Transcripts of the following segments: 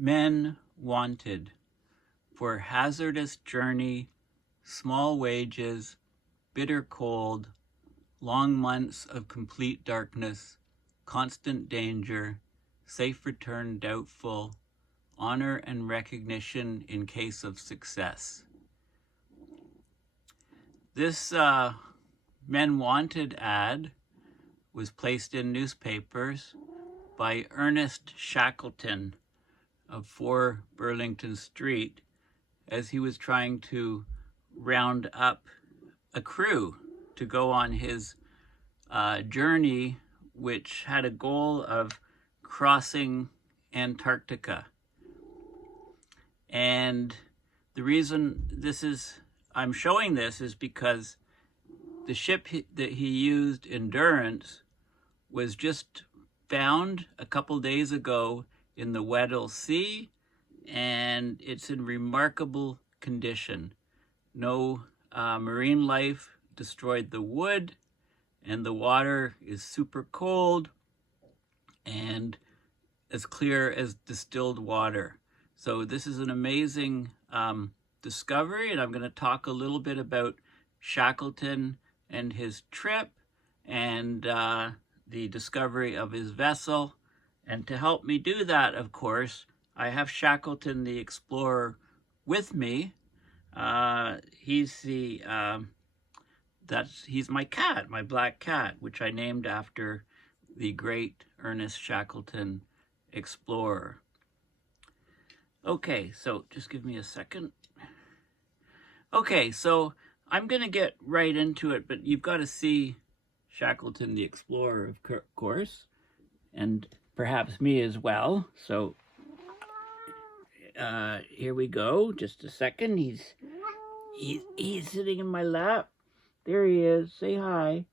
Men wanted for hazardous journey, small wages, bitter cold, long months of complete darkness, constant danger, safe return doubtful, honor and recognition in case of success. This Men Wanted ad was placed in newspapers by Ernest Shackleton of 4 Burlington Street as he was trying to round up a crew to go on his journey, which had a goal of crossing Antarctica. And the reason I'm showing this is because the ship that he used, Endurance, was just found a couple days ago in the Weddell Sea, and it's in remarkable condition. No marine life destroyed the wood, and the water is super cold and as clear as distilled water. So this is an amazing discovery, and I'm going to talk a little bit about Shackleton and his trip and the discovery of his vessel. And to help me do that, of course, I have Shackleton the Explorer with me. He's my cat, my black cat, which I named after the great Ernest Shackleton Explorer. Okay, so just give me a second. Okay, so I'm going to get right into it, but you've got to see Shackleton the Explorer, of course, and perhaps me as well. So here we go. Just a second. He's sitting in my lap. There he is. Say hi.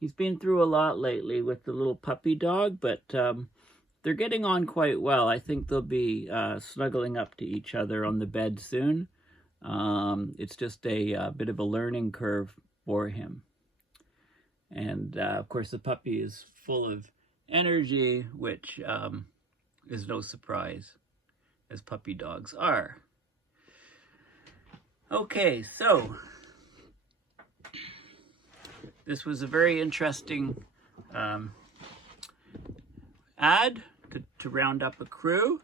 He's been through a lot lately with the little puppy dog, but they're getting on quite well. I think they'll be snuggling up to each other on the bed soon. It's just a bit of a learning curve for him. And of course, the puppy is full of energy, which is no surprise, as puppy dogs are. Okay, so this was a very interesting ad to round up a crew,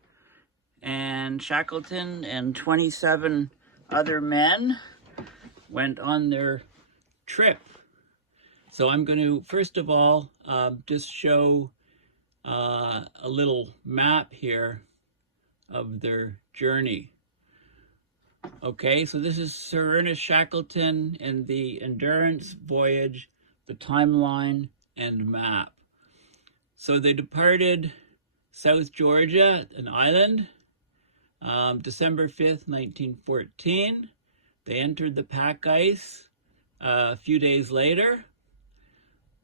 and Shackleton and 27 other men went on their trip. So I'm going to, first of all, just show a little map here of their journey. Okay, so this is Sir Ernest Shackleton and the Endurance voyage, the timeline and map. So they departed South Georgia, an island, December 5th, 1914. They entered the pack ice a few days later.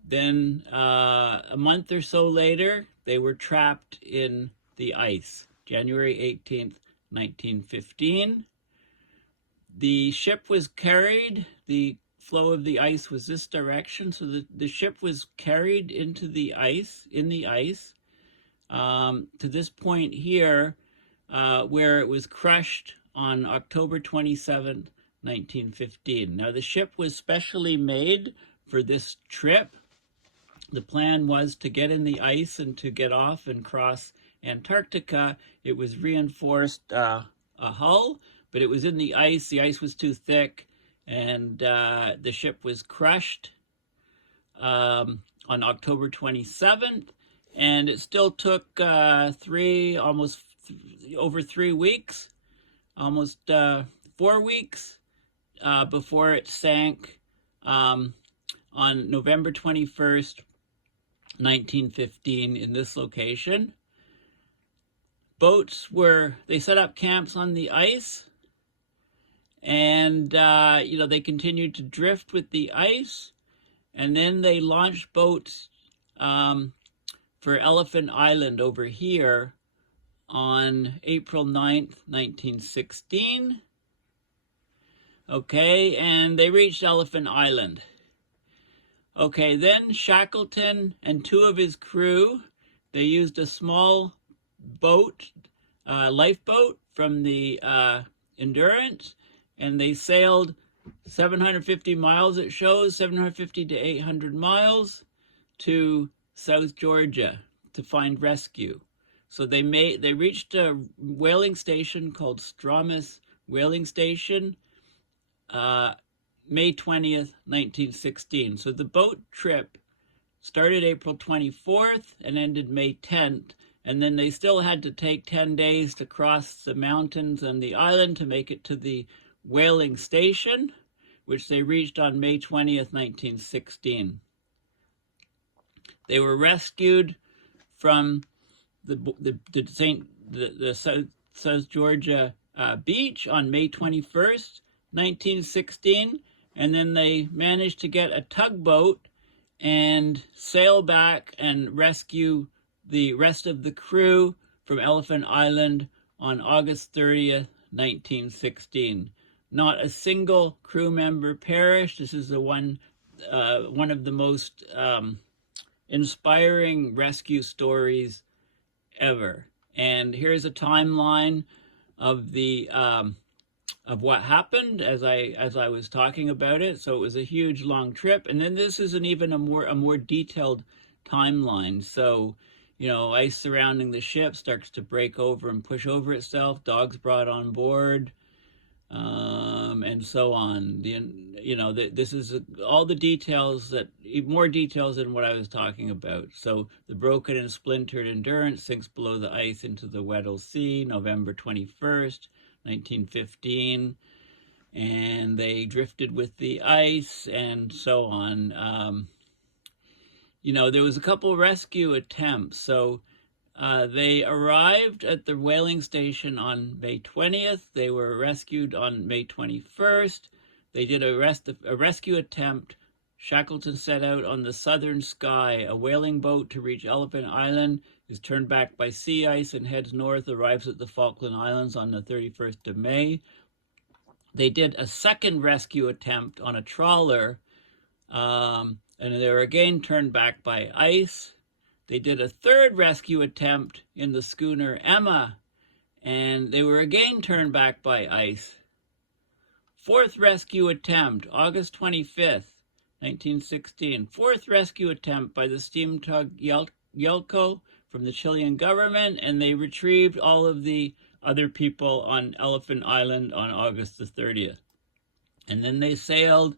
Then a month or so later, they were trapped in the ice, January 18th, 1915. The ship was carried, the flow of the ice was this direction, so the ship was carried into the ice, to this point here, where it was crushed on October 27th, 1915. Now, the ship was specially made for this trip. The plan was to get in the ice and to get off and cross Antarctica. It was reinforced a hull, but it was in the ice. The ice was too thick, and the ship was crushed on October 27th, and it still took over 3 weeks, almost 4 weeks, before it sank on November 21st, 1915 in this location. Boats they set up camps on the ice, and they continued to drift with the ice, and then they launched boats for Elephant Island over here on April 9th, 1916. Okay, and they reached Elephant Island. Okay, then Shackleton and 2 of his crew, they used a small boat lifeboat from the Endurance, and they sailed 750 miles, it shows, 750 to 800 miles to South Georgia to find rescue. So they reached a whaling station called Stromas Whaling Station, May 20th, 1916. So the boat trip started April 24th and ended May 10th, and then they still had to take 10 days to cross the mountains and the island to make it to the whaling station, which they reached on May 20th, 1916. They were rescued from the South Georgia beach on May 21st, 1916, and then they managed to get a tugboat and sail back and rescue the rest of the crew from Elephant Island on August 30th, 1916. Not a single crew member perished. This is one of the most inspiring rescue stories ever. And here's a timeline of the of what happened as I was talking about it. So it was a huge long trip, and then this is a more detailed timeline. So, you know, ice surrounding the ship starts to break over and push over itself. Dogs brought on board, and so on. This is all the details more details than what I was talking about. So the broken and splintered Endurance sinks below the ice into the Weddell Sea, November 21st, 1915, and they drifted with the ice and so on. There was a couple rescue attempts. So they arrived at the whaling station on May 20th. They were rescued on May 21st. They did a rescue attempt. Shackleton set out on the southern sky. A whaling boat to reach Elephant Island is turned back by sea ice and heads north, arrives at the Falkland Islands on the 31st of May. They did a second rescue attempt on a trawler, and they were again turned back by ice. They did a third rescue attempt in the schooner Emma, and they were again turned back by ice. Fourth rescue attempt, August 25th, 1916. Fourth rescue attempt by the steam tug Yelko from the Chilean government, and they retrieved all of the other people on Elephant Island on August the 30th. And then they sailed,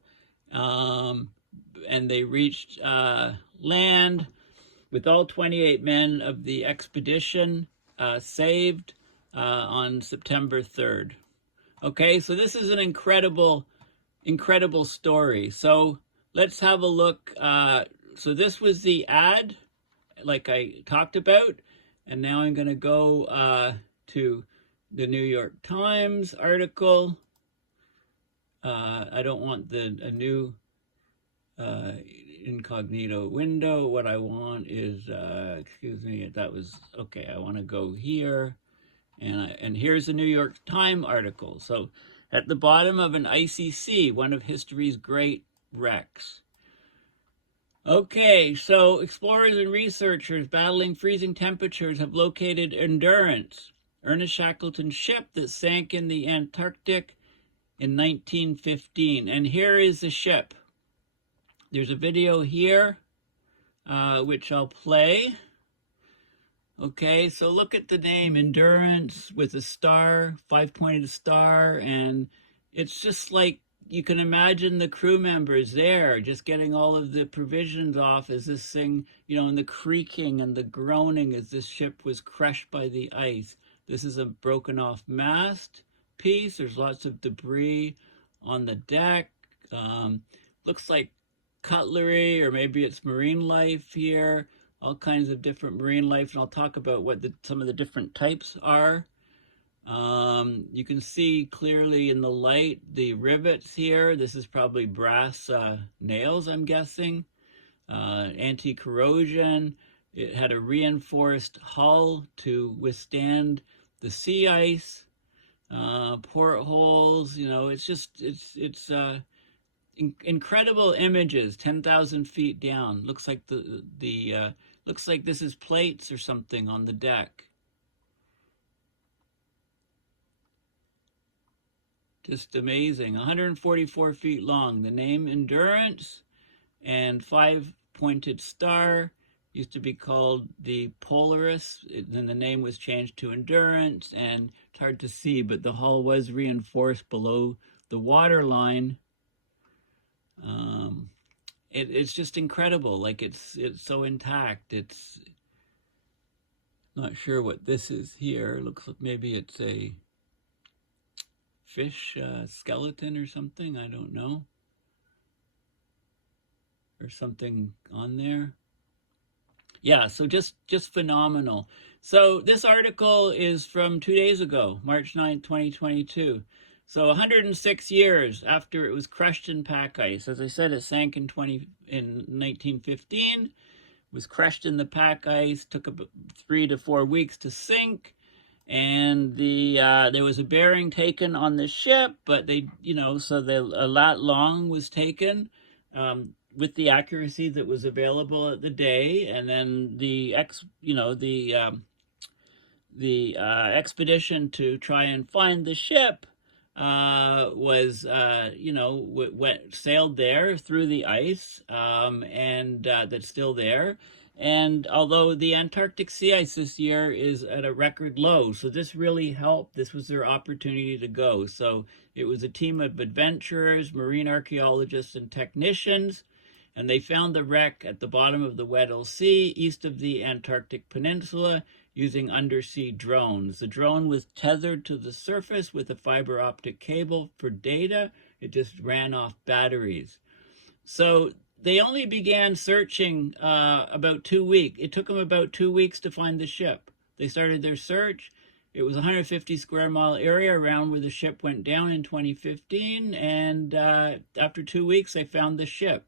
and they reached land with all 28 men of the expedition saved on September 3rd. Okay, so this is an incredible story. So let's have a look. So this was the ad, like I talked about, and now I'm going to go to the New York Times article. I don't want a new incognito window. What I want is, excuse me, that was, okay, I want to go here. And here's the New York Times article. So at the bottom of an icy sea, one of history's great wrecks. Okay, so explorers and researchers battling freezing temperatures have located Endurance, Ernest Shackleton's ship that sank in the Antarctic in 1915. And here is the ship. There's a video here, which I'll play. Okay, so look at the name, Endurance, with a star, 5-pointed star, and it's just like you can imagine the crew members there just getting all of the provisions off as this thing, and the creaking and the groaning as this ship was crushed by the ice. This is a broken off mast piece. There's lots of debris on the deck. Looks like cutlery, or maybe it's marine life here. All kinds of different marine life, and I'll talk about what some of the different types are. You can see clearly in the light the rivets here. This is probably brass nails, I'm guessing. Anti-corrosion. It had a reinforced hull to withstand the sea ice. Portholes, it's incredible images. 10,000 feet down. Looks like looks like this is plates or something on the deck. Just amazing. 144 feet long. The name Endurance and 5-pointed star used to be called the Polaris. Then the name was changed to Endurance, and it's hard to see, but the hull was reinforced below the waterline. It's just incredible. Like it's so intact. It's not sure what this is here. Looks like maybe it's a fish skeleton or something. I don't know. Or something on there. Yeah, so just phenomenal. So this article is from 2 days ago, March 9th, 2022. So 106 years after it was crushed in pack ice. As I said, it sank in 1915, was crushed in the pack ice, took about 3 to 4 weeks to sink, and there was a bearing taken on the ship, but they, so a lat long was taken with the accuracy that was available at the day, and then the expedition to try and find the ship sailed there through the ice, and that's still there. And although the Antarctic sea ice this year is at a record low, so this really helped. This was their opportunity to go. So it was a team of adventurers, marine archaeologists, and technicians, and they found the wreck at the bottom of the Weddell Sea, east of the Antarctic Peninsula, using undersea drones. The drone was tethered to the surface with a fiber optic cable for data. It just ran off batteries. So they only began searching about 2 weeks. It took them about 2 weeks to find the ship. They started their search. It was a 150 square mile area around where the ship went down in 2015. And after 2 weeks, they found the ship.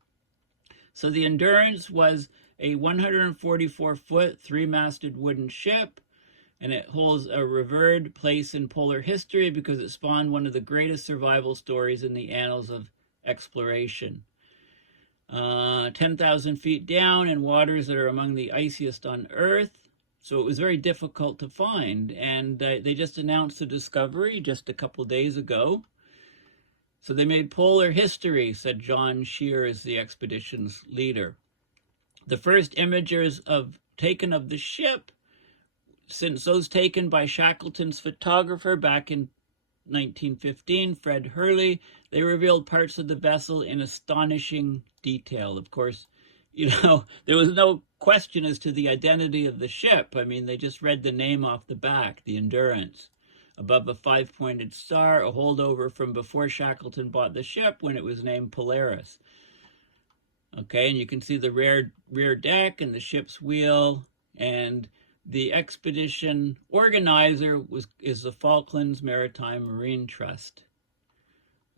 So the Endurance was a 144-foot, 3-masted wooden ship, and it holds a revered place in polar history because it spawned one of the greatest survival stories in the annals of exploration. 10,000 feet down in waters that are among the iciest on Earth, so it was very difficult to find, and they just announced the discovery just a couple days ago. So they made polar history, said John Shears, the expedition's leader. The first images taken of the ship, since those taken by Shackleton's photographer back in 1915, Fred Hurley, they revealed parts of the vessel in astonishing detail. Of course, there was no question as to the identity of the ship. I mean, they just read the name off the back, the Endurance. Above a 5-pointed star, a holdover from before Shackleton bought the ship when it was named Polaris. Okay, and you can see the rear deck and the ship's wheel, and the expedition organizer is the Falklands Maritime Marine Trust.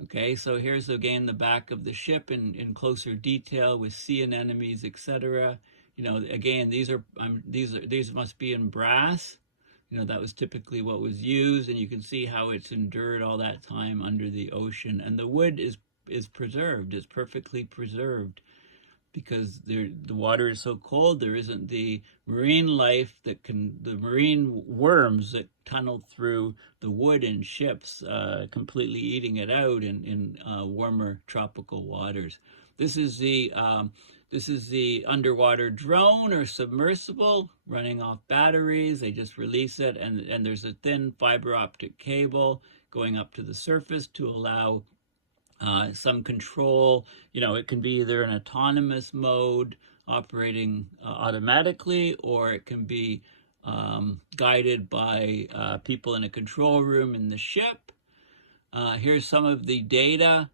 Okay, so here's again the back of the ship in closer detail with sea anemones, etc. Again, these must be in brass. That was typically what was used, and you can see how it's endured all that time under the ocean. And the wood is preserved. It's perfectly preserved because the water is so cold. There isn't the marine life the marine worms that tunnel through the wood in ships, completely eating it out in warmer tropical waters. This is the underwater drone or submersible running off batteries. They just release it, and there's a thin fiber optic cable going up to the surface to allow some control. It can be either an autonomous mode operating automatically, or it can be guided by people in a control room in the ship. Here's some of the data.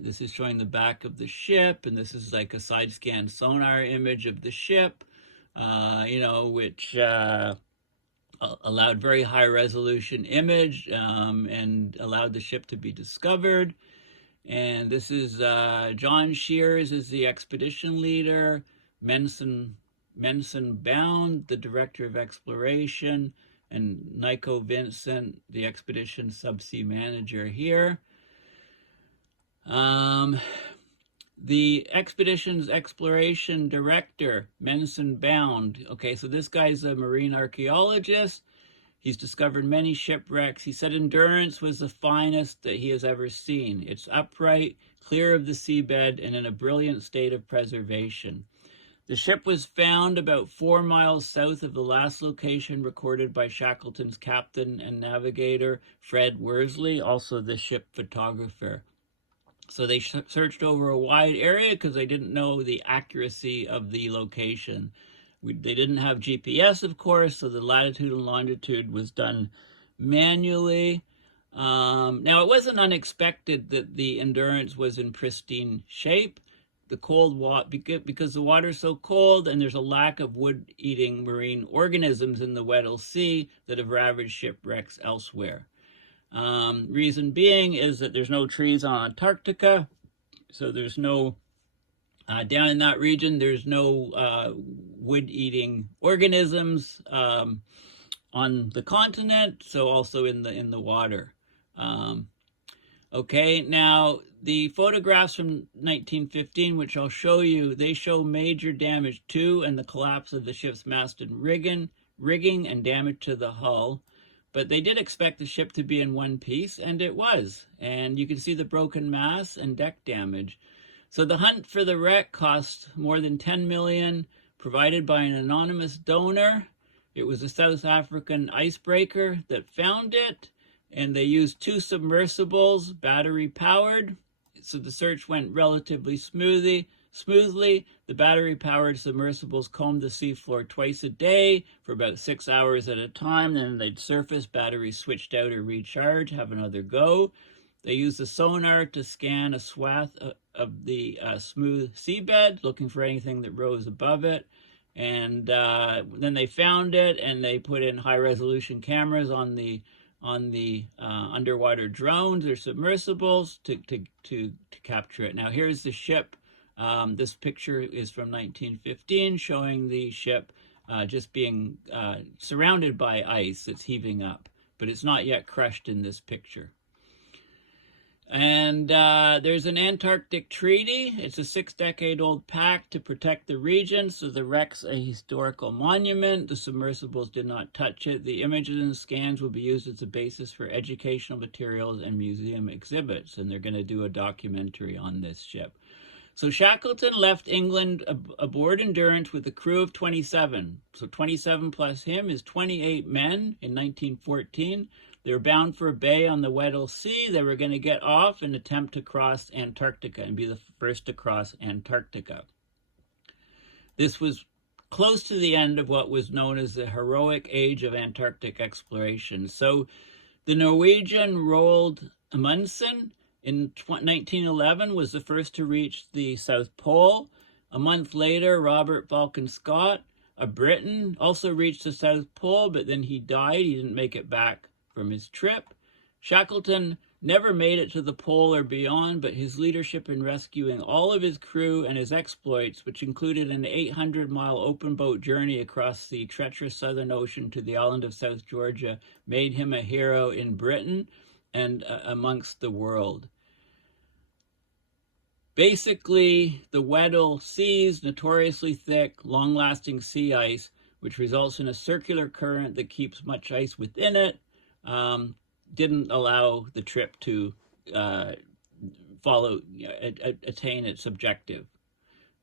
This is showing the back of the ship, and this is like a side scan sonar image of the ship, which allowed very high resolution image and allowed the ship to be discovered. And this is John Shears is the expedition leader, Menson Bound, the director of exploration, and Nico Vincent, the expedition subsea manager here. The expedition's exploration director, Menson Bound. Okay, so this guy's a marine archaeologist. He's discovered many shipwrecks. He said Endurance was the finest that he has ever seen. It's upright, clear of the seabed, and in a brilliant state of preservation. The ship was found about 4 miles south of the last location recorded by Shackleton's captain and navigator, Fred Worsley, also the ship photographer. So they searched over a wide area because they didn't know the accuracy of the location. They didn't have GPS, of course, so the latitude and longitude was done manually. Now, it wasn't unexpected that the Endurance was in pristine shape. The cold water, because the water is so cold and there's a lack of wood-eating marine organisms in the Weddell Sea that have ravaged shipwrecks elsewhere. Reason being is that there's no trees on Antarctica, so there's no down in that region, there's no wood-eating organisms on the continent, so also in the water. Okay, now the photographs from 1915, which I'll show you, they show major damage to and the collapse of the ship's mast and rigging and damage to the hull. But they did expect the ship to be in one piece, and it was. And you can see the broken masts and deck damage. So the hunt for the wreck cost more than $10 million, provided by an anonymous donor. It was a South African icebreaker that found it, and they used 2 submersibles, battery powered. So the search went relatively smoothly. The battery powered submersibles combed the seafloor twice a day for about 6 hours at a time. Then they'd surface, batteries switched out or recharge, have another go. They used the sonar to scan a swath of the smooth seabed, looking for anything that rose above it. And then they found it, and they put in high-resolution cameras on the underwater drones or submersibles to capture it. Now here's the ship. This picture is from 1915, showing the ship just being surrounded by ice that's heaving up, but it's not yet crushed in this picture. And there's an Antarctic treaty. It's a 6-decade-old pact to protect the region, so the wreck's a historical monument. The submersibles did not touch it. The images and scans will be used as a basis for educational materials and museum exhibits, and they're going to do a documentary on this ship. So Shackleton left England aboard Endurance with a crew of 27. So 27 plus him is 28 men in 1914. They were bound for a bay on the Weddell Sea. They were going to get off and attempt to cross Antarctica and be the first to cross Antarctica. This was close to the end of what was known as the heroic age of Antarctic exploration. So the Norwegian Roald Amundsen in 1911 was the first to reach the South Pole. A month later, Robert Falcon Scott, a Briton, also reached the South Pole, but then he died. He didn't make it back from his trip. Shackleton never made it to the pole or beyond, but his leadership in rescuing all of his crew and his exploits, which included an 800-mile open boat journey across the treacherous Southern Ocean to the island of South Georgia, made him a hero in Britain and amongst the world. Basically, the Weddell Sea's notoriously thick, long-lasting sea ice, which results in a circular current that keeps much ice within it, didn't allow the trip to attain its objective.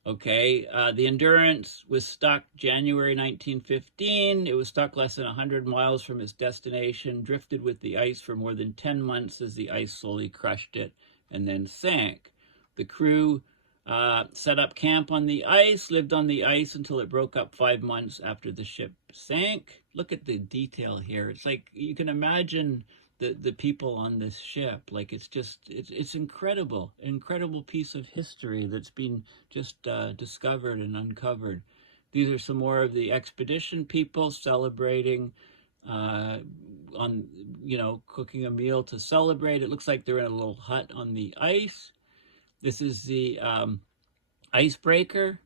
Okay, the Endurance was stuck January 1915. It was stuck less than 100 miles from its destination, drifted with the ice for more than 10 months as the ice slowly crushed it, and then sank. The crew set up camp on the ice, lived on the ice until it broke up 5 months after the ship sank. Look at the detail here. It's like you can imagine the people on this ship. Like it's incredible piece of history that's been just discovered and uncovered. These are some more of the expedition people celebrating cooking a meal to celebrate. It looks like they're in a little hut on the ice. This is the icebreaker,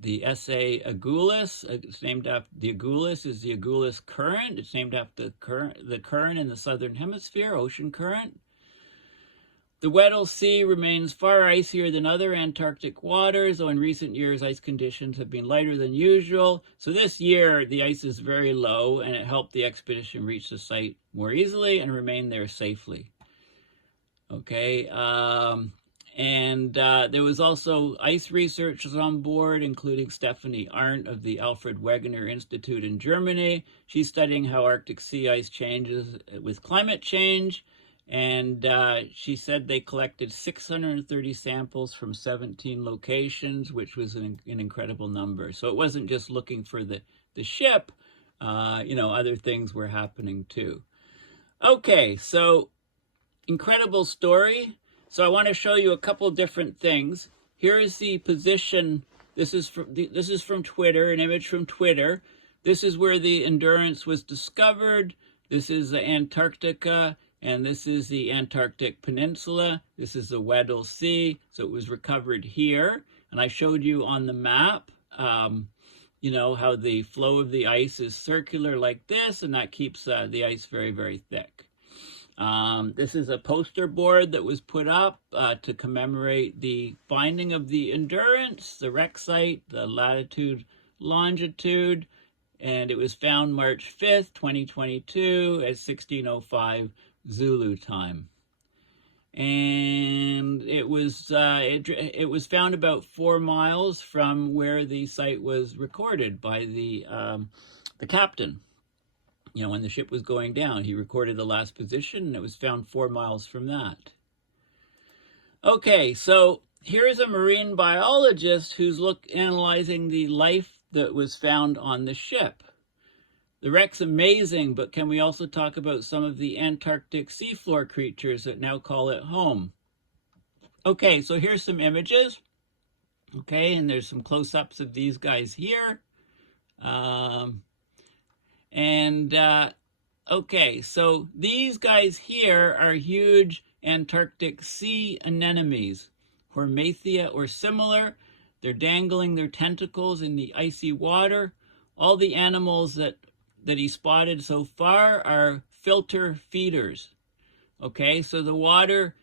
the S.A. Agulhas. It's named after the Agulhas is the Agulhas Current. It's named after the current in the southern hemisphere, ocean current. The Weddell Sea remains far icier than other Antarctic waters, though in recent years ice conditions have been lighter than usual. So this year the ice is very low, and it helped the expedition reach the site more easily and remain there safely. Okay, there was also ice researchers on board, including Stephanie Arndt of the Alfred Wegener Institute in Germany. She's studying how Arctic sea ice changes with climate change. And she said they collected 630 samples from 17 locations, which was an incredible number. So it wasn't just looking for the ship, other things were happening too. Okay, so incredible story. So I want to show you a couple different things. Here is the position. This is from Twitter, an image from Twitter. This is where the Endurance was discovered. This is the Antarctica. And this is the Antarctic Peninsula. This is the Weddell Sea. So it was recovered here. And I showed you on the map, how the flow of the ice is circular like this, and that keeps the ice very, very thick. This is a poster board that was put up to commemorate the finding of the Endurance, the wreck site, the latitude, longitude, and it was found March 5th, 2022 at 16:05 Zulu time. And it was found about 4 miles from where the site was recorded by the captain. When the ship was going down, he recorded the last position, and it was found 4 miles from that. Okay, so here's a marine biologist who's analyzing the life that was found on the ship. The wreck's amazing, but can we also talk about some of the Antarctic seafloor creatures that now call it home? Okay, so here's some images. Okay, and there's some close-ups of these guys here. Okay, so these guys here are huge Antarctic sea anemones, Hormathia or similar. They're dangling their tentacles in the icy water. All the animals that he spotted so far are filter feeders. Okay, so the water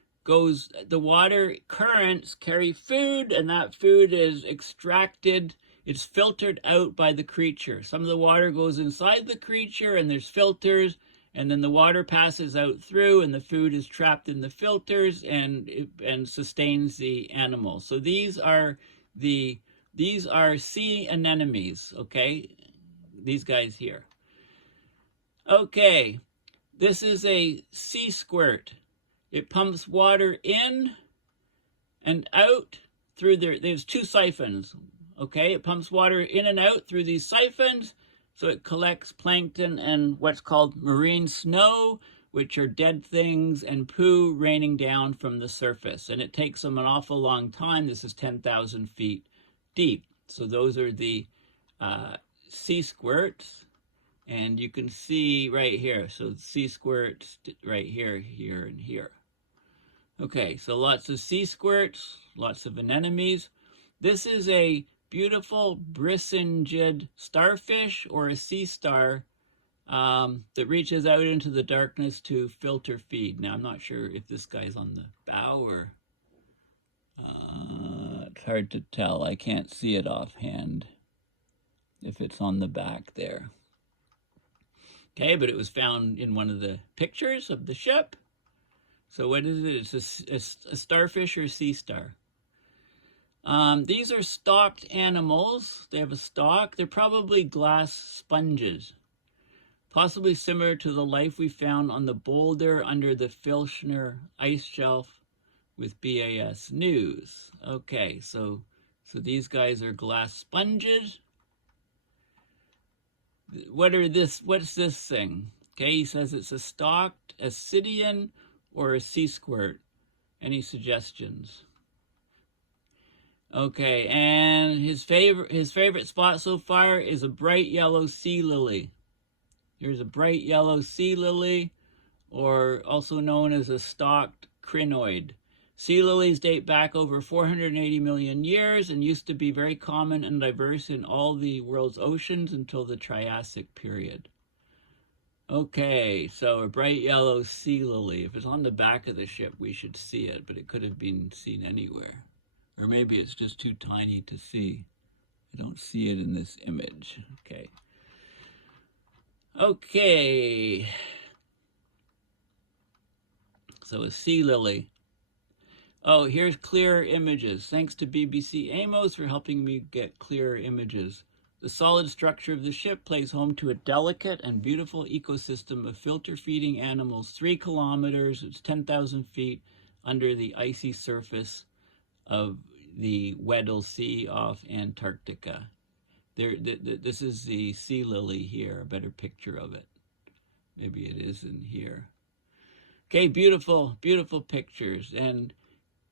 currents carry food, and that food is extracted. It's filtered out by the creature. Some of the water goes inside the creature, and there's filters, and then the water passes out through, and the food is trapped in the filters and sustains the animal. So these are sea anemones. Okay, these guys here. Okay, this is a sea squirt. It pumps water in and out through there's 2 siphons. Okay, it pumps water in and out through these siphons, so it collects plankton and what's called marine snow, which are dead things, and poo raining down from the surface. And it takes them an awful long time. This is 10,000 feet deep. So those are the sea squirts. And you can see right here, so sea squirts right here, here, and here. Okay, so lots of sea squirts, lots of anemones. This is a beautiful brisingid starfish, or a sea star, that reaches out into the darkness to filter feed. Now, I'm not sure if this guy's on the bow or... it's hard to tell. I can't see it offhand if it's on the back there. Okay, but it was found in one of the pictures of the ship. So what is it? It's a starfish or a sea star. These are stalked animals. They have a stalk. They're probably glass sponges, possibly similar to the life we found on the boulder under the Filchner ice shelf with BAS News. Okay, so these guys are glass sponges. What's this thing? Okay, he says it's a stalked ascidian or a sea squirt. Any suggestions? Okay, and his favorite spot so far is a bright yellow sea lily. Here's a bright yellow sea lily, or also known as a stalked crinoid. Sea lilies date back over 480 million years and used to be very common and diverse in all the world's oceans until the Triassic period. Okay, so a bright yellow sea lily. If it's on the back of the ship, we should see it, but it could have been seen anywhere. Or maybe it's just too tiny to see. I don't see it in this image. Okay. Okay. So a sea lily. Oh, here's clearer images. Thanks to BBC Amos for helping me get clearer images. The solid structure of the ship plays home to a delicate and beautiful ecosystem of filter-feeding animals 3 kilometers, it's 10,000 feet, under the icy surface of the Weddell Sea off Antarctica. This is the sea lily here, a better picture of it. Maybe it is in here. Okay, beautiful, beautiful pictures. And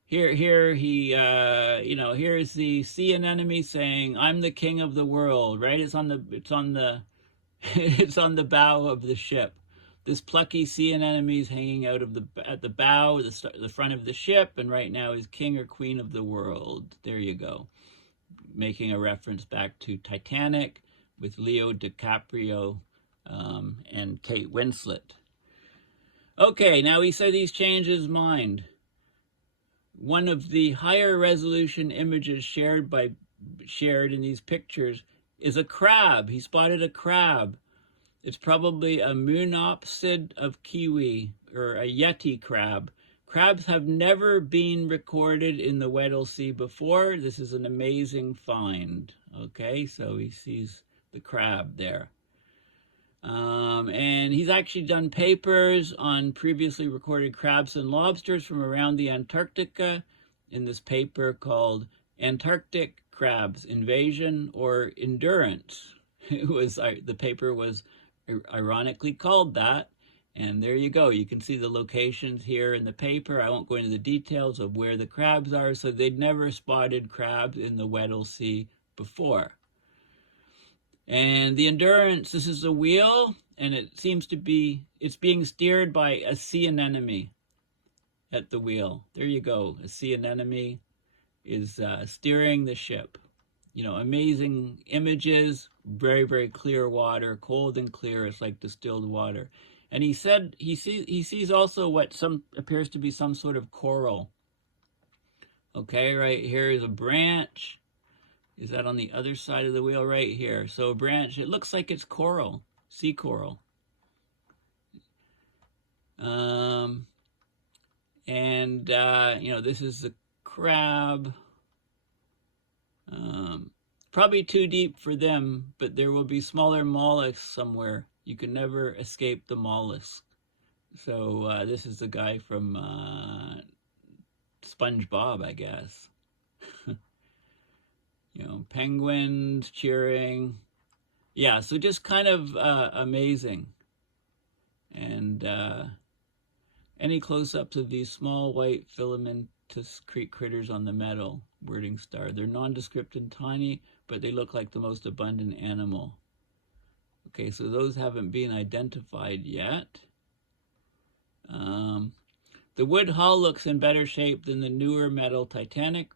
here he, here's the sea anemone saying, "I'm the king of the world," right? It's on the it's on the bow of the ship. This plucky sea anemone is hanging out of at the bow, the front of the ship, and right now is king or queen of the world. There you go. Making a reference back to Titanic with Leo DiCaprio and Kate Winslet. Okay, now he said he's changed his mind. One of the higher resolution images shared in these pictures is a crab. He spotted a crab. It's probably a moonopsid of kiwi, or a yeti crab. Crabs have never been recorded in the Weddell Sea before. This is an amazing find. Okay, so he sees the crab there. And he's actually done papers on previously recorded crabs and lobsters from around the Antarctica in this paper called Antarctic Crabs, Invasion or Endurance. The paper was ironically called that. And there you go. You can see the locations here in the paper. I won't go into the details of where the crabs are. So they'd never spotted crabs in the Weddell Sea before. And the Endurance, this is a wheel, and it seems to be, it's being steered by a sea anemone at the wheel. There you go. A sea anemone is steering the ship. You know, amazing images, very, very clear water, cold and clear. It's like distilled water. And he said he sees also what appears to be some sort of coral. Okay, right here is a branch. Is that on the other side of the wheel? Right here. So a branch, it looks like it's coral, sea coral. This is the crab. Probably too deep for them, but there will be smaller mollusks somewhere. You can never escape the mollusk. So this is the guy from SpongeBob, I guess. Penguins cheering. Yeah, so just kind of amazing. And any close-ups of these small white filamentous critters on the metal wording star. They're nondescript and tiny, but they look like the most abundant animal. Okay, so those haven't been identified yet. The wood hull looks in better shape than the newer metal Titanic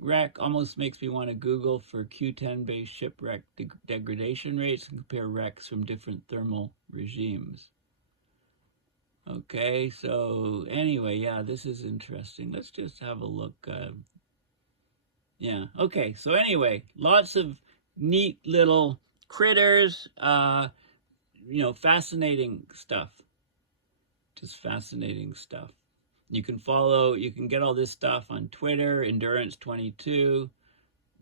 wreck. Almost makes me want to Google for Q10-based shipwreck degradation rates and compare wrecks from different thermal regimes. Okay, so anyway, yeah, this is interesting. Let's just have a look. Okay, so anyway, lots of neat little critters, fascinating stuff. Just fascinating stuff. You can get all this stuff on Twitter, Endurance22,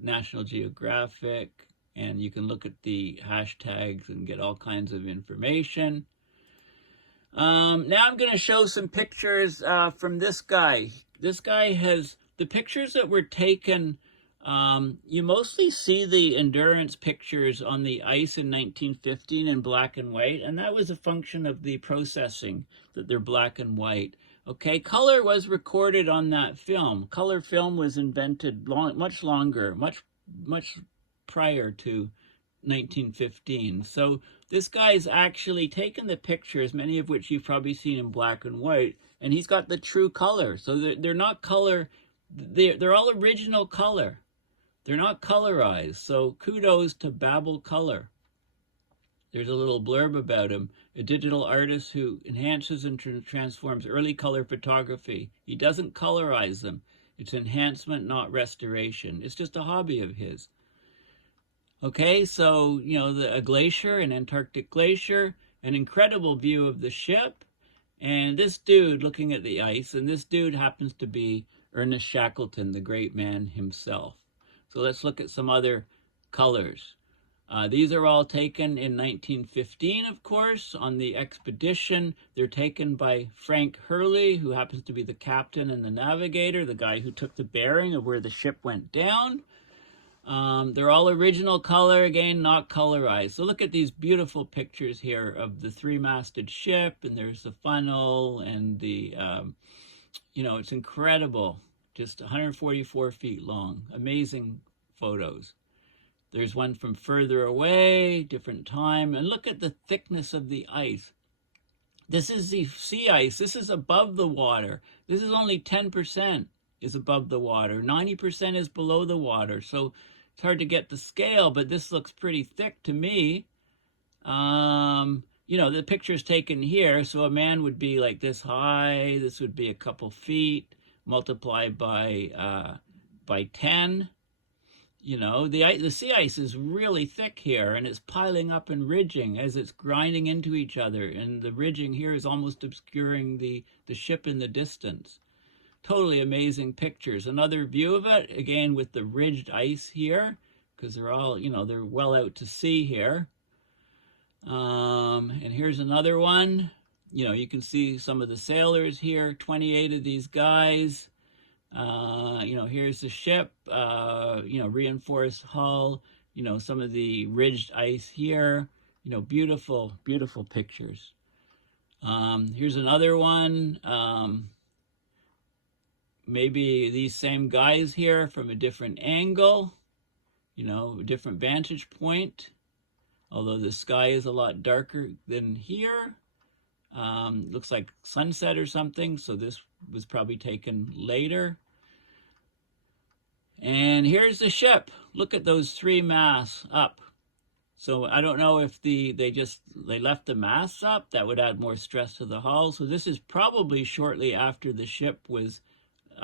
National Geographic, and you can look at the hashtags and get all kinds of information. Now I'm going to show some pictures from this guy. This guy has, the pictures that were taken, you mostly see the Endurance pictures on the ice in 1915 in black and white, and that was a function of the processing, that they're black and white. Okay, color was recorded on that film. Color film was invented much prior to 1915. So this guy's actually taken the pictures, many of which you've probably seen in black and white, and he's got the true color. So they're not color, they're all original color. They're not colorized. So kudos to Babel Color. There's a little blurb about him. A digital artist who enhances and transforms early color photography. He doesn't colorize them. It's enhancement, not restoration. It's just a hobby of his. Okay, so, you know, a glacier, an Antarctic glacier, an incredible view of the ship, and this dude looking at the ice, and this dude happens to be Ernest Shackleton, the great man himself. So let's look at some other colors. These are all taken in 1915, of course, on the expedition. They're taken by Frank Hurley, who happens to be the captain and the navigator, the guy who took the bearing of where the ship went down. They're all original color, again, not colorized. So look at these beautiful pictures here of the three-masted ship, and there's the funnel, and the, you know, it's incredible. Just 144 feet long. Amazing photos. There's one from further away, different time, and look at the thickness of the ice. This is the sea ice. This is above the water. This is only 10% is above the water. 90% is below the water. So it's hard to get the scale, but this looks pretty thick to me. You know, the picture's taken here, so a man would be like this high. This would be a couple feet multiplied by 10. You know, the sea ice is really thick here, and it's piling up and ridging as it's grinding into each other, and the ridging here is almost obscuring the ship in the distance. Totally amazing pictures. Another view of it, again, with the ridged ice here, because they're all, you know, they're well out to sea here. And here's another one. You know, you can see some of the sailors here, 28 of these guys. You know, here's the ship, you know, reinforced hull, you know, some of the ridged ice here, you know, beautiful, beautiful pictures. Here's another one. Maybe these same guys here from a different angle, you know, a different vantage point, although the sky is a lot darker than here. Looks like sunset or something, so this was probably taken later. And here's the ship. Look at those three masts up. So I don't know if they left the masts up. That would add more stress to the hull. So this is probably shortly after the ship was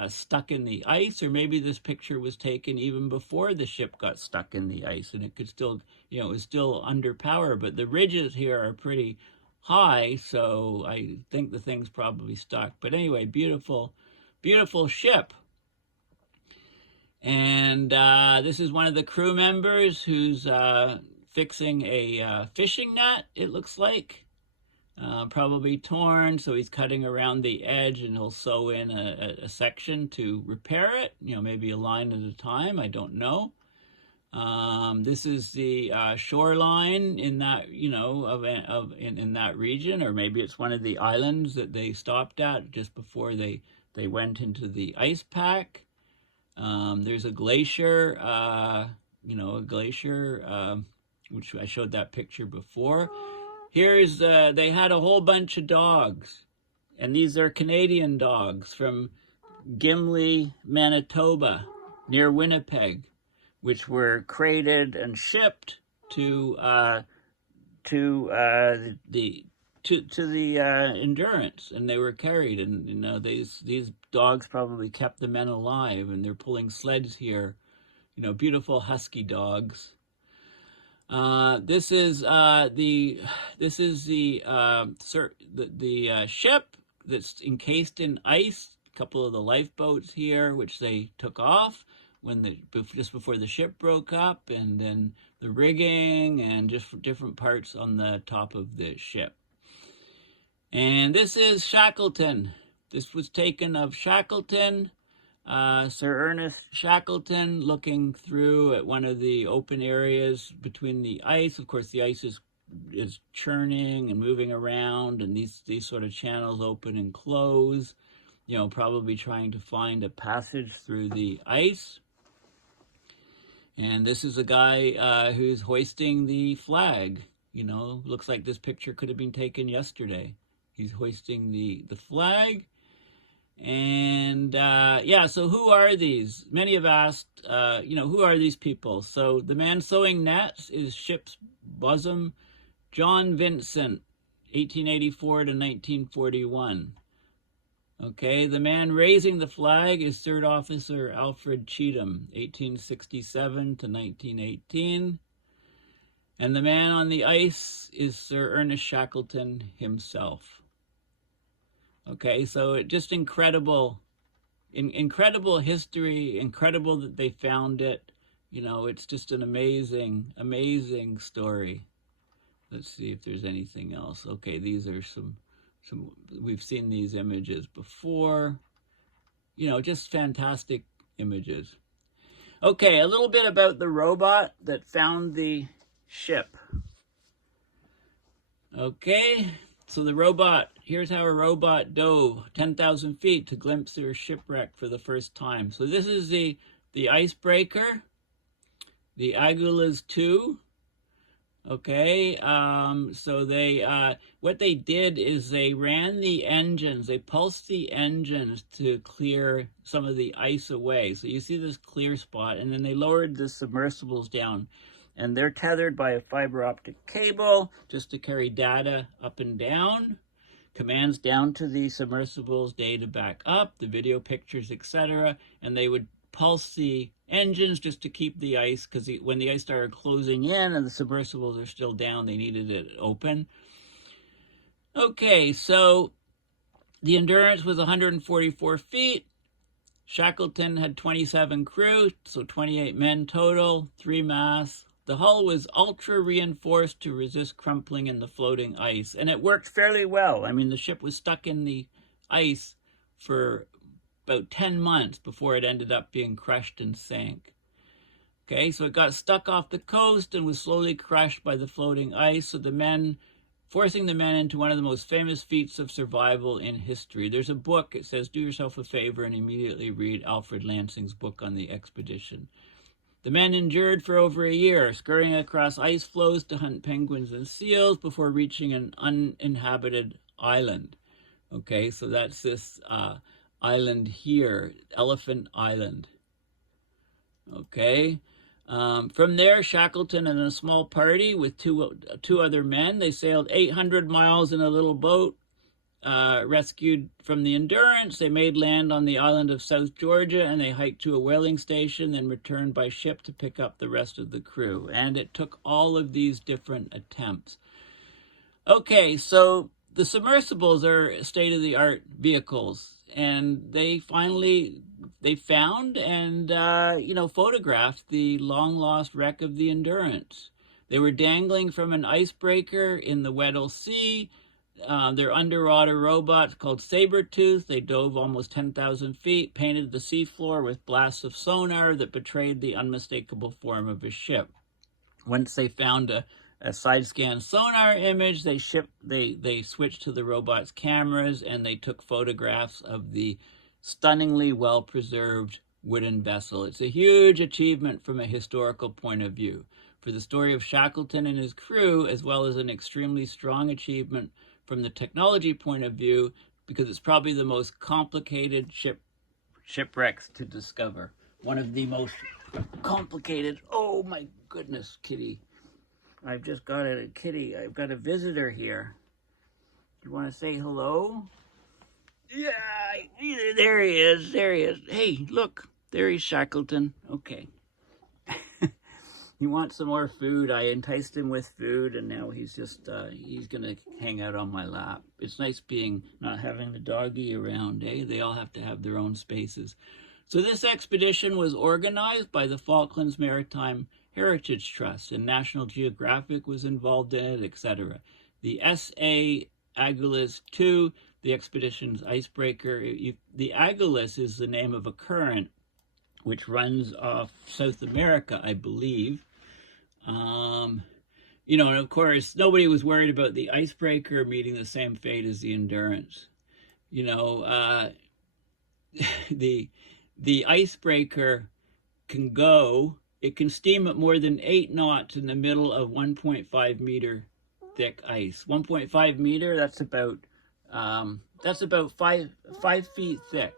stuck in the ice, or maybe this picture was taken even before the ship got stuck in the ice, and it could still, you know, it was still under power, but the ridges here are pretty high, so I think the thing's probably stuck. But anyway, beautiful, beautiful ship. And this is one of the crew members who's fixing a fishing net, it looks like. Probably torn, so he's cutting around the edge, and he'll sew in a section to repair it, you know, maybe a line at a time, I don't know. This is the shoreline in that, you know, in that region, or maybe it's one of the islands that they stopped at just before they went into the ice pack. There's a glacier, you know, a glacier, which I showed that picture before. Here's, they had a whole bunch of dogs, and these are Canadian dogs from Gimli, Manitoba, near Winnipeg, which were crated and shipped to the Endurance, and they were carried, and you know, these dogs probably kept the men alive, and they're pulling sleds here, you know, beautiful husky dogs. This is the ship that's encased in ice. A couple of the lifeboats here, which they took off just before the ship broke up, and then the rigging and just different parts on the top of the ship. And this is Shackleton. This was taken of Shackleton, Sir Ernest Shackleton, looking through at one of the open areas between the ice. Of course, the ice is churning and moving around, and these sort of channels open and close, you know, probably trying to find a passage through the ice. And this is a guy who's hoisting the flag. You know, looks like this picture could have been taken yesterday. He's hoisting the flag. And yeah, so who are these? Many have asked, you know, who are these people? So the man sewing nets is ship's bosom John Vincent, 1884 to 1941. Okay, the man raising the flag is Third Officer Alfred Cheatham, 1867 to 1918. And the man on the ice is Sir Ernest Shackleton himself. Okay, so it just incredible history, incredible that they found it. You know, it's just an amazing, amazing story. Let's see if there's anything else. Okay, these are some, we've seen these images before. You know, just fantastic images. Okay, a little bit about the robot that found the ship. Okay, so the robot, here's how a robot dove 10,000 feet to glimpse their shipwreck for the first time. So this is the icebreaker, the Agulhas 2. Okay, so they, what they did is they ran the engines, they pulsed the engines to clear some of the ice away. So you see this clear spot, and then they lowered the submersibles down. And they're tethered by a fiber optic cable just to carry data up and down, commands down to the submersibles, data back up, the video pictures, etc. And they would pulse the engines just to keep the ice, because when the ice started closing in and the submersibles are still down, they needed it open. Okay, so the Endurance was 144 feet. Shackleton had 27 crew, so 28 men total, 3 masts. The hull was ultra reinforced to resist crumpling in the floating ice, and it worked fairly well. I mean, the ship was stuck in the ice for about 10 months before it ended up being crushed and sank. Okay, so it got stuck off the coast and was slowly crushed by the floating ice, so forcing the men into one of the most famous feats of survival in history. There's a book, it says, do yourself a favor and immediately read Alfred Lansing's book on the expedition. The men endured for over a year, scurrying across ice floes to hunt penguins and seals before reaching an uninhabited island. Okay, so that's this island here, Elephant Island. Okay, from there, Shackleton and a small party with two other men, they sailed 800 miles in a little boat, rescued from the Endurance. They made land on the island of South Georgia, and they hiked to a whaling station, then returned by ship to pick up the rest of the crew. And it took all of these different attempts. Okay, so the submersibles are state-of-the-art vehicles, and they found and photographed the long-lost wreck of the Endurance. They were dangling from an icebreaker in the Weddell Sea. They're underwater robots called Sabertooth. They dove almost 10,000 feet, painted the seafloor with blasts of sonar that betrayed the unmistakable form of a ship. Once they found a side-scan sonar image, they switched to the robot's cameras, and they took photographs of the stunningly well-preserved wooden vessel. It's a huge achievement from a historical point of view for the story of Shackleton and his crew, as well as an extremely strong achievement from the technology point of view, because it's probably the most complicated shipwrecks to discover. One of the most complicated. Oh my goodness, kitty. I've just got a kitty. I've got a visitor here. You want to say hello? Yeah, there he is. There he is. Hey, look. There he's Shackleton. Okay. He wants some more food. I enticed him with food, and now he's just, he's going to hang out on my lap. It's nice not having the doggy around, eh? They all have to have their own spaces. So this expedition was organized by the Falklands Maritime Heritage Trust, and National Geographic was involved in it, etc. The S.A. Agulhas 2, the expedition's icebreaker. The Agulhas is the name of a current which runs off South America, I believe. And of course, nobody was worried about the icebreaker meeting the same fate as the Endurance. The icebreaker it can steam at more than 8 knots in the middle of 1.5 meter thick ice. 1.5 meter, that's about 5 feet thick.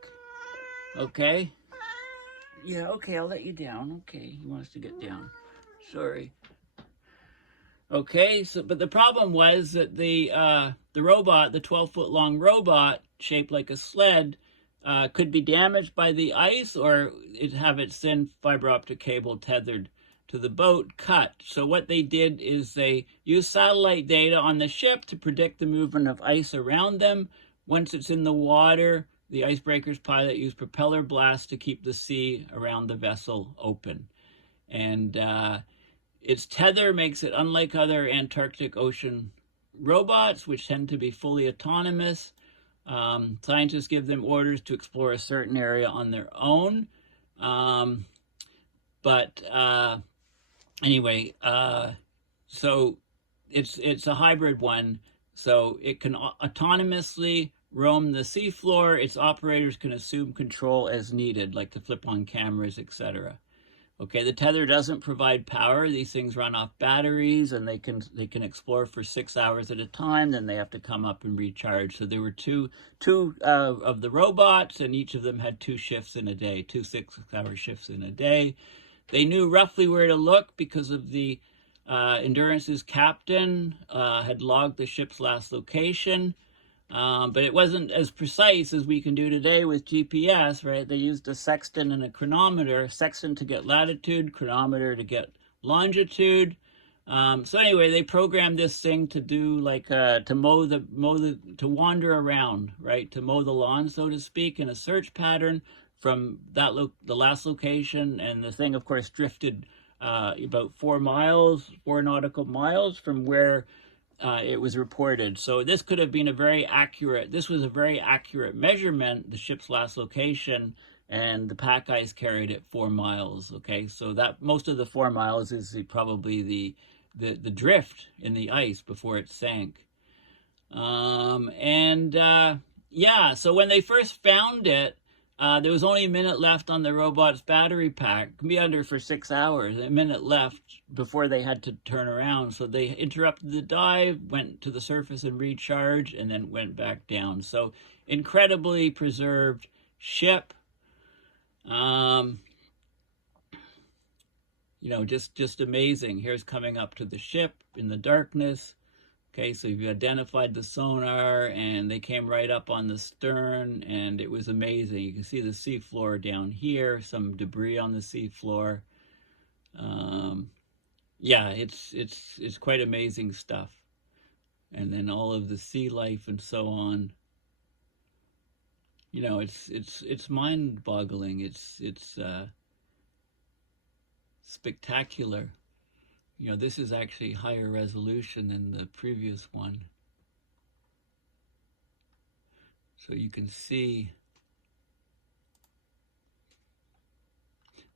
Okay? Yeah, okay, I'll let you down. Okay, he wants to get down. Sorry. Okay, so but the problem was that the robot, the 12-foot long robot shaped like a sled, could be damaged by the ice, or it have its thin fiber optic cable tethered to the boat cut. So what they did is they used satellite data on the ship to predict the movement of ice around them. Once it's in the water, the icebreaker's pilot used propeller blasts to keep the sea around the vessel open. And its tether makes it unlike other Antarctic ocean robots, which tend to be fully autonomous. Scientists give them orders to explore a certain area on their own. Anyway, so it's a hybrid one. So it can autonomously roam the seafloor. Its operators can assume control as needed, like to flip on cameras, etc. Okay, the tether doesn't provide power. These things run off batteries, and they can explore for 6 hours at a time. Then they have to come up and recharge. So there were two of the robots, and each of them had 2 shifts in a day, 2 6-hour shifts in a day. They knew roughly where to look because of the Endurance's captain had logged the ship's last location. But it wasn't as precise as we can do today with GPS, right? They used a sextant and a chronometer. Sextant to get latitude, chronometer to get longitude. So anyway, they programmed this thing to do like to wander around, right? To mow the lawn, so to speak, in a search pattern from the last location. And the thing, of course, drifted about 4 nautical miles from where it was reported. So this could have been this was a very accurate measurement, the ship's last location, and the pack ice carried it 4 miles. Okay, so that most of the 4 miles is probably the drift in the ice before it sank. Yeah, so when they first found it, there was only a minute left on the robot's battery pack. It can be under for 6 hours. A minute left before they had to turn around. So they interrupted the dive, went to the surface and recharged, and then went back down. So incredibly preserved ship. Just amazing. Here's coming up to the ship in the darkness. Okay, so you've identified the sonar, and they came right up on the stern, and it was amazing. You can see the seafloor down here, some debris on the seafloor. Yeah, it's quite amazing stuff. And then all of the sea life and so on. It's mind-boggling. It's spectacular. This is actually higher resolution than the previous one. So you can see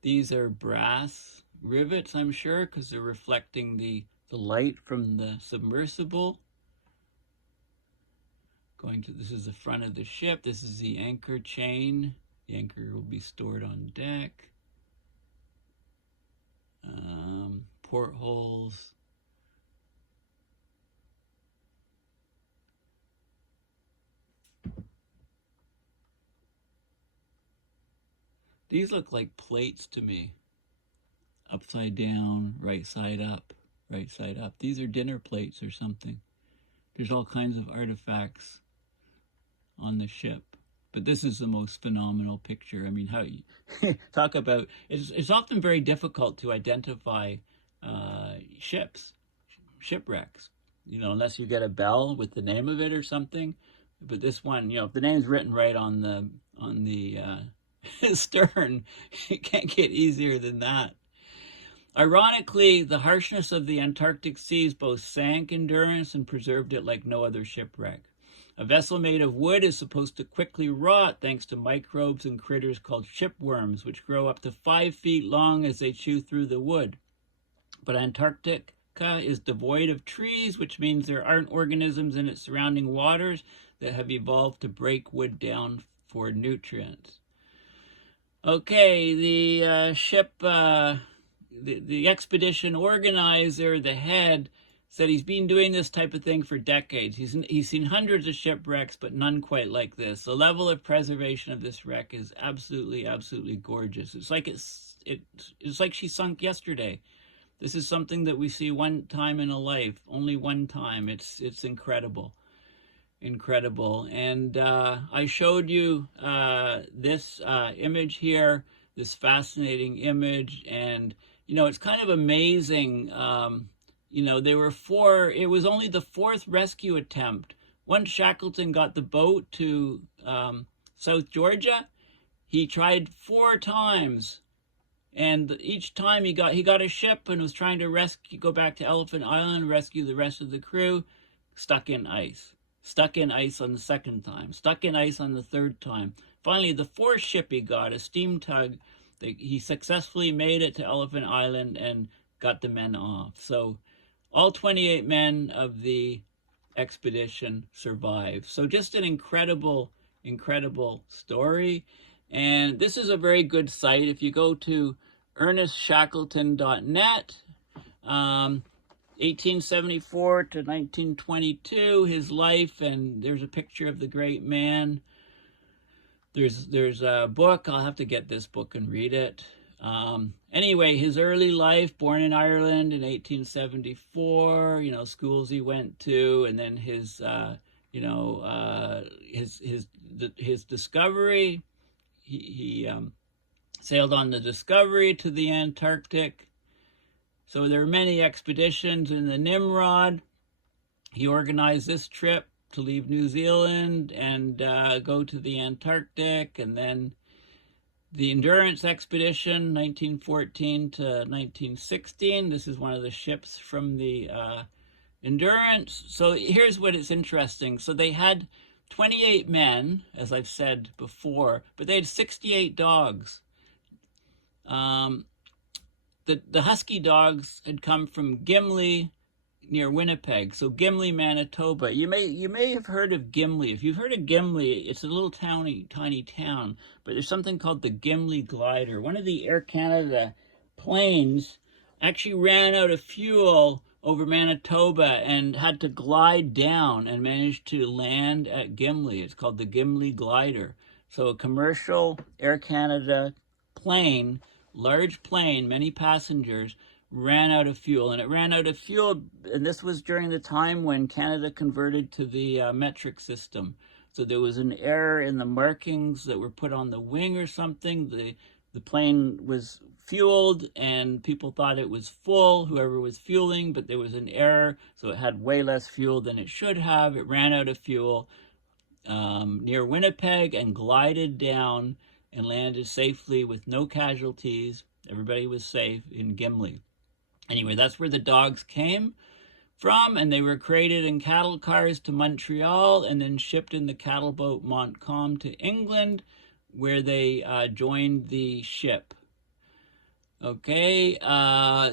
these are brass rivets, I'm sure, because they're reflecting the light from the submersible. This is the front of the ship. This is the anchor chain. The anchor will be stored on deck. Portholes. These look like plates to me. Upside down, right side up, right side up. These are dinner plates or something. There's all kinds of artifacts on the ship. But this is the most phenomenal picture. I mean, how you talk about, it's often very difficult to identify shipwrecks, unless you get a bell with the name of it or something. But this one, if the name's written right on the stern, it can't get easier than that. Ironically, the harshness of the Antarctic seas both sank Endurance and preserved it like no other shipwreck. A vessel made of wood is supposed to quickly rot thanks to microbes and critters called shipworms, which grow up to 5 feet long as they chew through the wood. But Antarctica is devoid of trees, which means there aren't organisms in its surrounding waters that have evolved to break wood down for nutrients. Okay, the ship, the expedition organizer, the head, said he's been doing this type of thing for decades. He's seen hundreds of shipwrecks, but none quite like this. The level of preservation of this wreck is absolutely, absolutely gorgeous. It's like she sunk yesterday. This is something that we see one time in a life, only one time. It's incredible. Incredible. And I showed you this image here, this fascinating image, and it's kind of amazing. There were it was only the fourth rescue attempt. Once Shackleton got the boat to South Georgia, he tried 4 times, and each time he got a ship and was trying to go back to Elephant Island, rescue the rest of the crew, stuck in ice. Stuck in ice on the second time, stuck in ice on the third time. Finally, the 4th ship he got, a steam tug, he successfully made it to Elephant Island and got the men off. So all 28 men of the expedition survived. So just an incredible, incredible story. And this is a very good site. If you go to ErnestShackleton.net, 1874 to 1922, his life, and there's a picture of the great man. There's a book. I'll have to get this book and read it. Anyway, his early life, born in Ireland in 1874, schools he went to, and then his discovery. He sailed on the Discovery to the Antarctic. So there were many expeditions in the Nimrod. He organized this trip to leave New Zealand and go to the Antarctic, and then the Endurance expedition, 1914 to 1916. This is one of the ships from the Endurance. So here's what is interesting. So they had 28 men, as I've said before, but they had 68 dogs. The husky dogs had come from Gimli, near Winnipeg. So Gimli, Manitoba. You may have heard of Gimli. If you've heard of Gimli, it's a little tiny town, but there's something called the Gimli glider. One of the Air Canada planes actually ran out of fuel over Manitoba and had to glide down and managed to land at Gimli. It's called the Gimli glider. So a commercial Air Canada plane, large plane, many passengers, ran out of fuel. And it ran out of fuel, and this was during the time when Canada converted to the metric system. So there was an error in the markings that were put on the wing or something. The plane was fueled and people thought it was full, whoever was fueling, but there was an error, so it had way less fuel than it should have. It ran out of fuel near Winnipeg and glided down and landed safely with no casualties. Everybody was safe in Gimli. Anyway, that's where the dogs came from, and they were created in cattle cars to Montreal and then shipped in the cattle boat Montcalm to England, where they joined the ship. Okay,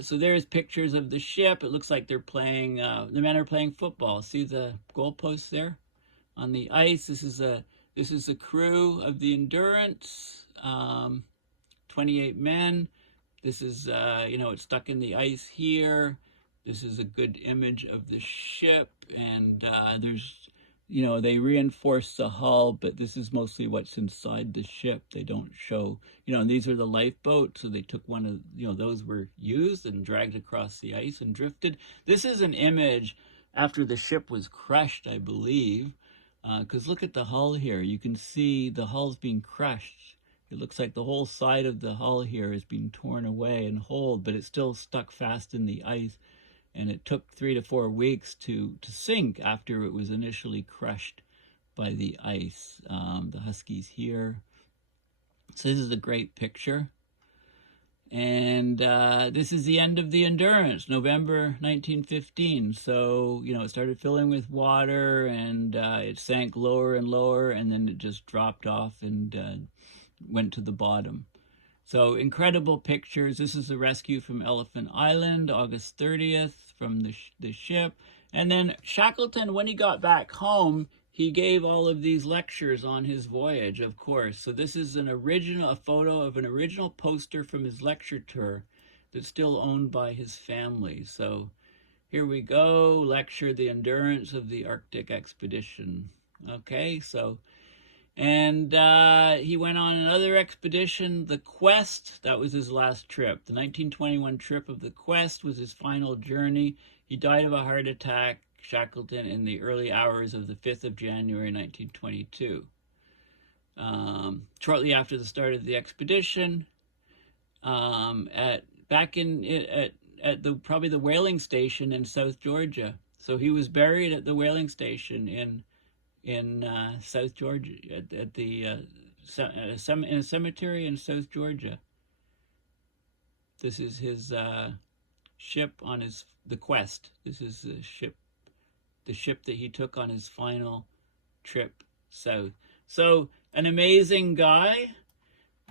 so there's pictures of the ship. It looks like they're playing, the men are playing football. See the goalposts there on the ice? This is the crew of the Endurance, 28 men. This is, it's stuck in the ice here. This is a good image of the ship, and there's, they reinforce the hull, but this is mostly what's inside the ship. They don't show, and these are the lifeboats, so they took one of, those were used and dragged across the ice and drifted. This is an image after the ship was crushed, I believe, because look at the hull here. You can see the hull's being crushed. It looks like the whole side of the hull here is being torn away and holed, but it's still stuck fast in the ice. And it took 3 to 4 weeks to sink after it was initially crushed by the ice. The Huskies here. So this is a great picture. And this is the end of the Endurance, November 1915. So, it started filling with water, and it sank lower and lower, and then it just dropped off and went to the bottom. So incredible pictures. This is the rescue from Elephant Island, August 30th, from the ship. And then Shackleton, when he got back home, he gave all of these lectures on his voyage, of course. So this is a photo of an original poster from his lecture tour that's still owned by his family. So here we go, lecture, The Endurance of the Arctic Expedition. Okay, so And he went on another expedition, the Quest. That was his last trip. The 1921 trip of the Quest was his final journey. He died of a heart attack, Shackleton, in the early hours of the 5th of January 1922. Shortly after the start of the expedition, back at the probably the whaling station in South Georgia. So he was buried at the whaling station in South Georgia, at the in a cemetery in South Georgia. This is his ship on the Quest. This is the ship that he took on his final trip south. So an amazing guy,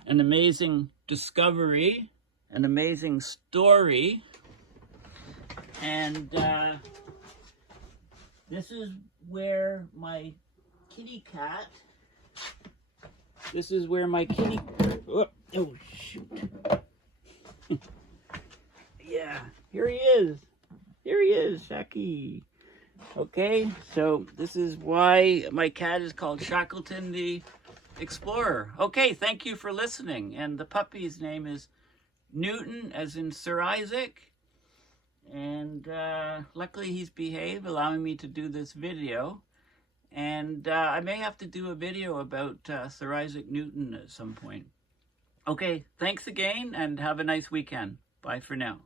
an amazing discovery, an amazing story, and this is where my kitty cat. This is where my kitty. Oh shoot! Yeah, here he is. Here he is, Shacky. Okay, so this is why my cat is called Shackleton the Explorer. Okay, thank you for listening. And the puppy's name is Newton, as in Sir Isaac. And luckily he's behaved, allowing me to do this video. And I may have to do a video about Sir Isaac Newton at some point. Okay, thanks again, and have a nice weekend. Bye for now.